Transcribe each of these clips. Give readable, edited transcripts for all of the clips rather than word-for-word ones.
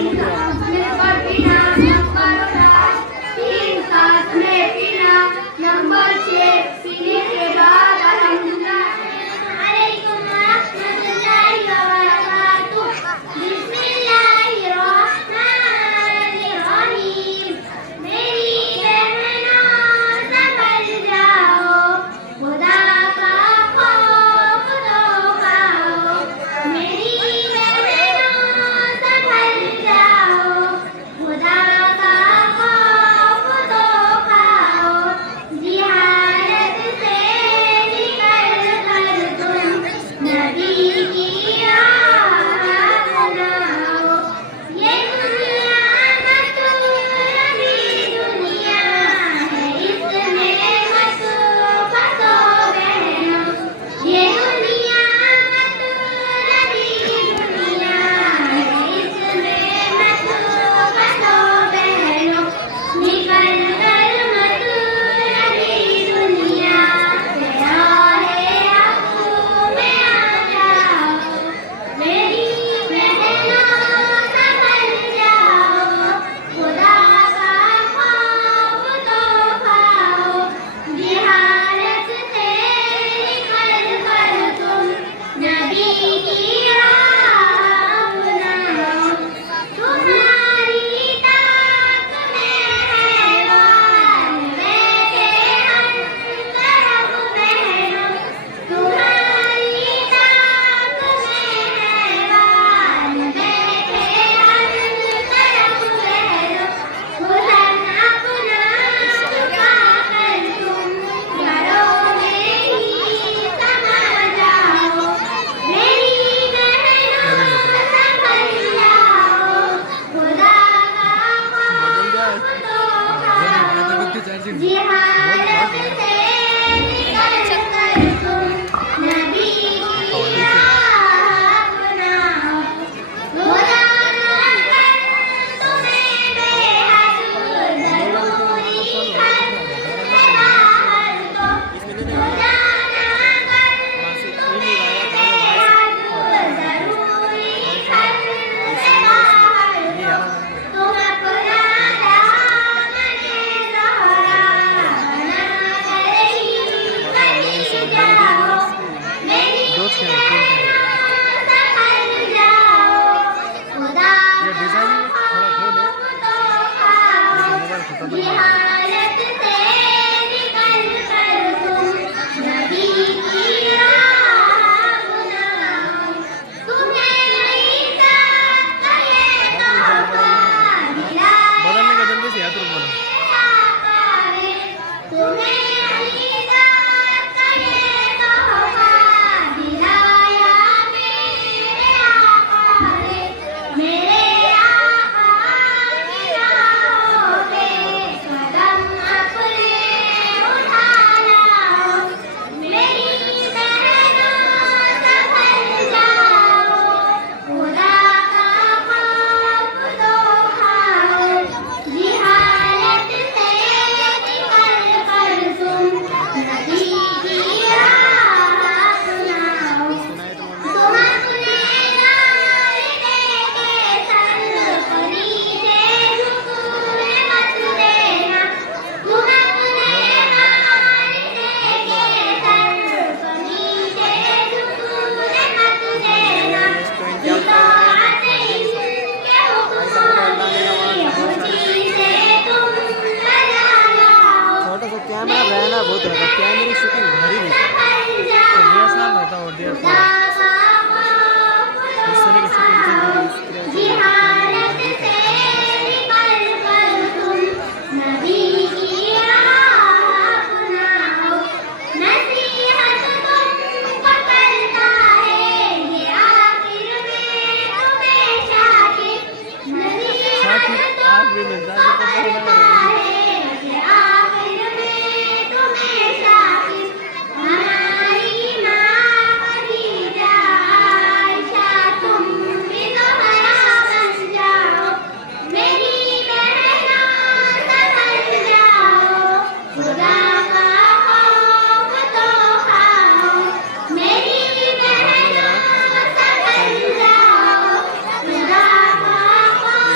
मिलकर पीना नंबर 5 3 साथ में पीना नंबर 6 पीने के बाद अल्हम्दुलिल्लाह अलैकुम रहमतुल्लाहि व बरकातुहू बिस्मिल्लाहिर्रहमानिर्रहीम मेरी बहनों संभल जाओ खुदा का खौफ तो खाओ मेरी बहनों संभल जाओ खुदा का खौफ तो खाओ जिहालत से निकल कर तुम नबी की राह अपनाओ ये दुनिया मतलबी दुनिया है इसमें मत फंसो बहनों ये दुनिया मतलबी दुनिया है इसमें मत फंसो बहनों निकल कर मतलबी दुनिया से राहे हक़ में आ जाओ मेरी बहनों संभल जाओ खुदा का खौफ तो खाओ जिहालत से निकल कर तुम नबी की राह अपनाओ तुम्हारी ताक में है वाल बैठे हर तरफ बहनों तुम्हारी ताक में है वाल बैठे हर तरफ बहनों बुलंद अपना झुका कर तुम घरों में ही समा जाओ मेरी बहनों संभल जाओ खुदा का खौफ तो खाओ जिहालत से निकल कर तुम नबी की राह अपनाओ खुदा ना कर तुम्हें बेहद ज़रूरी खत राहत तो खुदा ना कर तुम्हें बेहद ज़रूरी खत राहत तो तुम अपना दामन-ए ज़हरा बना कर ही बनी जाओ मेरी बहनों संभल जाओ खुदा का खौफ तो खाओ जिहालत से निकल कर तुम नबी की राह अपनाओ तुम्हें ईसा का ये तोहफा बदलने का जल्दी से याद बोलो दिलाया तुम्हें ईसा का ये तोहफा दिलाया मेरे आका ने मेरे आका की राहों पे कदम अपने उठा लाओ मेरी बहनों संभल जाओ खुदा का खौफ तो खाओ जिहालत से निकल कर तुम नबी की राह अपनाओ तुम अपने नारे लेके सर पर नीचे झुकने मत देना तुम अपने नारे लेके सर पर नीचे झुकने मत देना इताअत इनके हुक्मों की खुशी से तुम लजा लाओ छोटा सा कैमरा रहना बहुत रहता कैमरे की शूटिंग भारी नहीं संभल DSLR रहता जाओ और खुदा DSLR का खौफ इस तरह की शूटिंग से जिहालत से निकल कर तुम नबी की राह अपनाओ नसीहत तुमको करता है ये आखिर में तुम्हें शाकिर नसीहत आज भी मिलता है तुमको करता है ये आखिर में तुम्हें शाकिर हमारी माँ खदीजा आयशा तुम भी तो बड़ा बन जाओ मेरी बहनों संभल जाओ खुदा का खौफ तो खाओ मेरी बहनों संभल जाओ खुदा का खौफ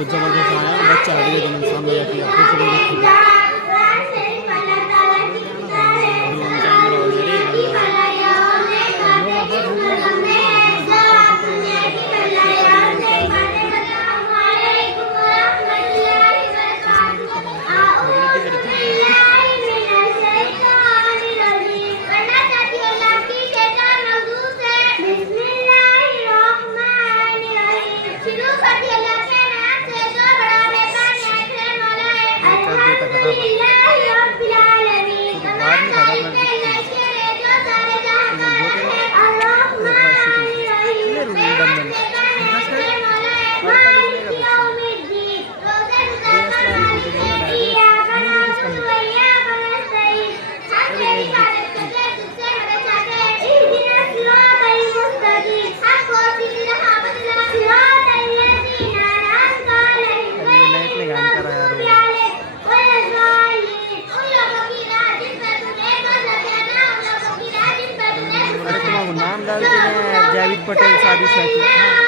बहुत ज़बरदस्त आया, बच्चा हट गया जमीन सामने जाके आपको सभी देखिए कैमरा नाम डालते हैं जावेद पटेल शादी साथी।